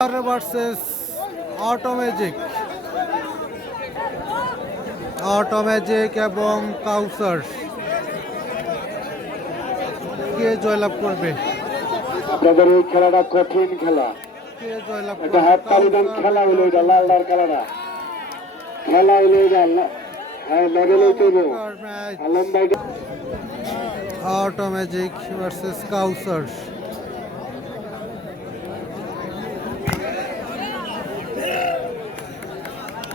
Versus অটোমেজিক অটোমেজিক এবং কাউসার কে জয়লাভ করবে? আপনাদের এই খেলাটা কঠিন খেলা। কে জয়লাভ এটা খেলা হইল এটা লাল লাল খেলাটা। খেলা হইল এটা হ্যাঁ লেভেল হইতে আলম ভাই অটোমেজিক ভার্সেস কাউসার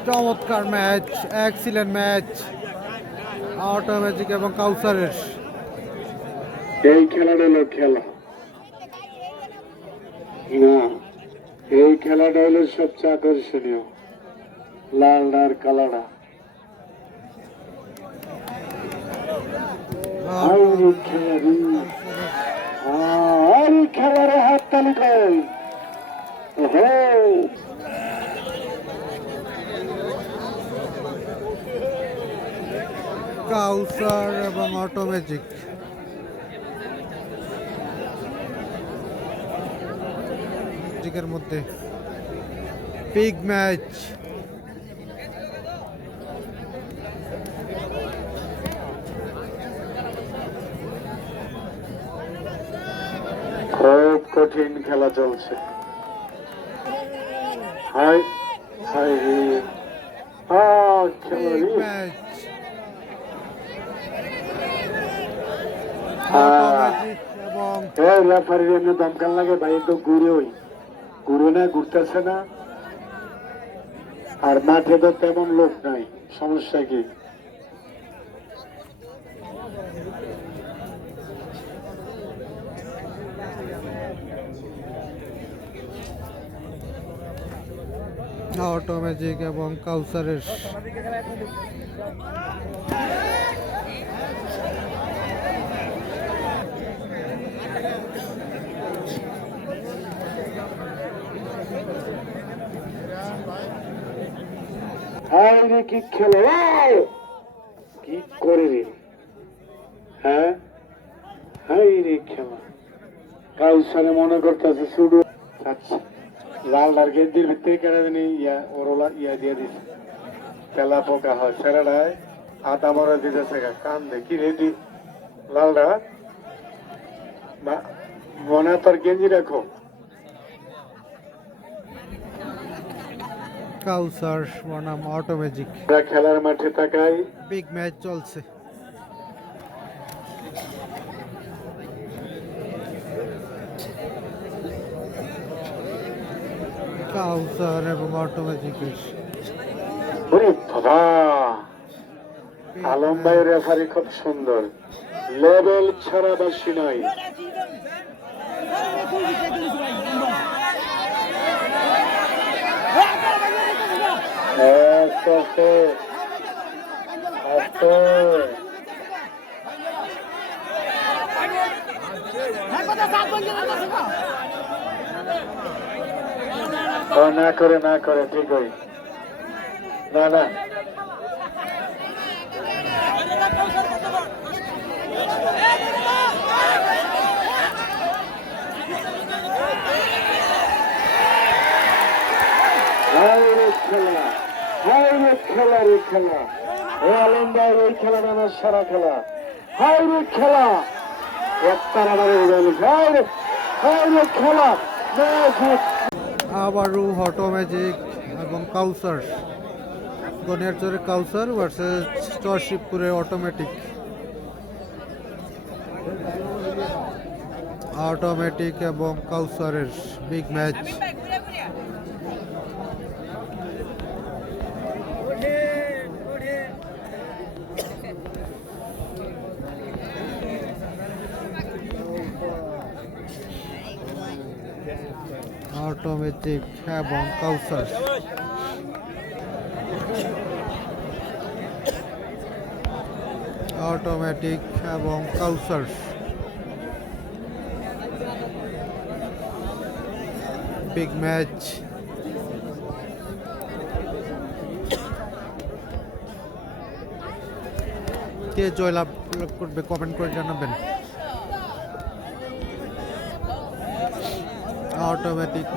চমৎকার ম্যাচ এক্সিলেন্ট ম্যাচ অটোমেজিক এবং কাউসারের। এই খেলাটা হলো খেলা। না, এই খেলাটা হলো সবচেয়ে আকর্ষণীয়, লাল আর কালাটা আর এই খেলা রে। আর খেলারে হাত তালি কই কাউসার এবং অটোমেজিক ম্যাজিকের মধ্যে। Big match. খুব কঠিন খেলা চলছে। হাই হাই রে আ খেলা বিগ রে ম্যাচ হ্যাঁ। এমনি দমকান লাগে, ভাই, তো ঘুরে ওই। ঘুরে না, ঘুরতেছে না। আর মাঠে তো তেমন লোক নাই, সমস্যা কি? অটোমেজিক এবং কাউসারের হাই রে কি খেলো? কি করে রে হ্যাঁ? হাই রে খেলা কাউসারে মনে করতেছে শুধু আচ্ছা লাল আর গেন্দির ভিতরে কেন জানি ইয়া, ওরলা ইয়া দিয়ে দিছে। তেলা পোকা হয় ছেলেটায় আদা মরা দিতেছে কান দেখি রেডি লালরা মনে তোর গেঞ্জি রাখো। কাউসার বনাম অটোমেজিক আমরা খেলার মাঠে তাকাই বিগ ম্যাচ চলছে। কাউসার এবং অটোমেজিকের ওরে বাবা আলম ভাই রেফারি খুব সুন্দর। লেভেল ছাড়া বাসি নাই আস্তে আস্তে আস্তে না করে না করে ঠিক ওই না না খেলা রে খেলা। এ আলম ভাই খেলাটা আমার সারা খেলা। হায় রে খেলা একটা রানারে উড়াইল হায় রে হায় রে খেলা আবারও অটোমেজিক এবং কাউসার। গনিয়ারচরে কাউসার ভার্সেস স্টরশিপপুরে অটোমেটিক অটোমেটিক এবং কাউসারের বিগ ম্যাচ অটোমেটিক এবং কাউসার। অটোমেটিক এবং কাউসার। Big match. কে জয়লাভ করবে কমেন্ট করে জানাবেন। অটোমেটিক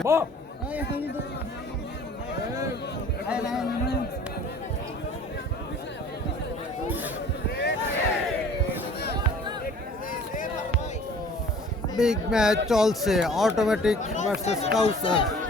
বিগ ম্যাচ চলছে automatic versus Kawsar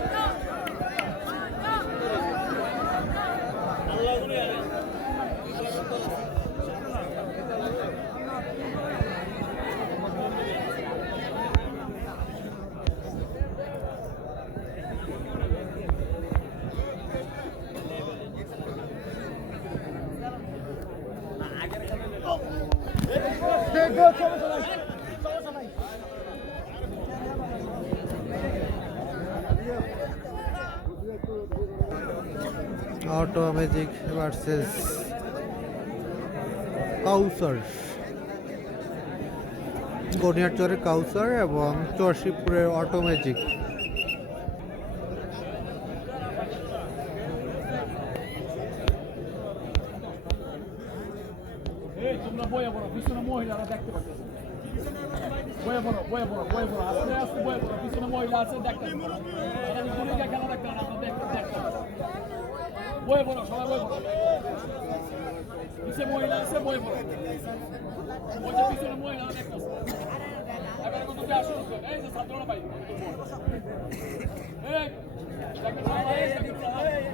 auto magic versus Kawsar গনিয়ারচরের কাউসার এবং চরশিবপুরের অটো ম্যাজিক এই তোমরা বয়ে পড়ো পিছনে মহিলারা দেখতে পাচ্ছ বয়ে পড়ো বয়ে পড়ো বয়ে পড়ো আস্তে আস্তে বয়ে পড়ো পিছনে মহিলা আছে দেখতে ভূমিকা খেলা দেখতে আপনার দেখতে দেখতে বয়ে পড়ো সবাই বয়ে পড়ো পিছনে মহিলা আছে বয়ে পড়ো ওই যে পিছনে মহিলা দেখতে এবার কত কে আসো এই যে ছাত্ররা পাই এই দেখতে পারো এই দেখতে